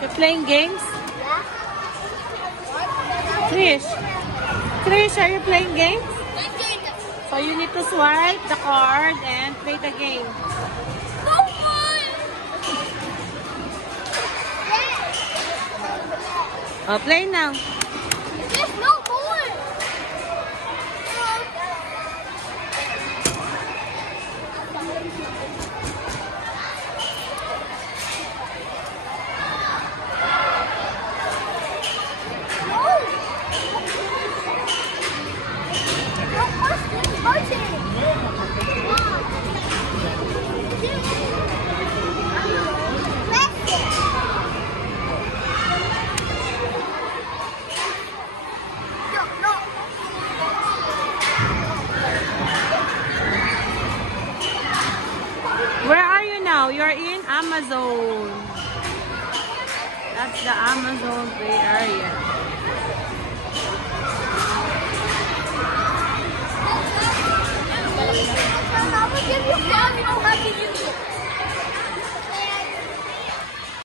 You're playing games? Yeah. Trish, are you playing games? So you need to swipe the card and play the game. No more. Oh, play now. There's no more. Where are you now? You're in Amazon. That's the Amazon play area.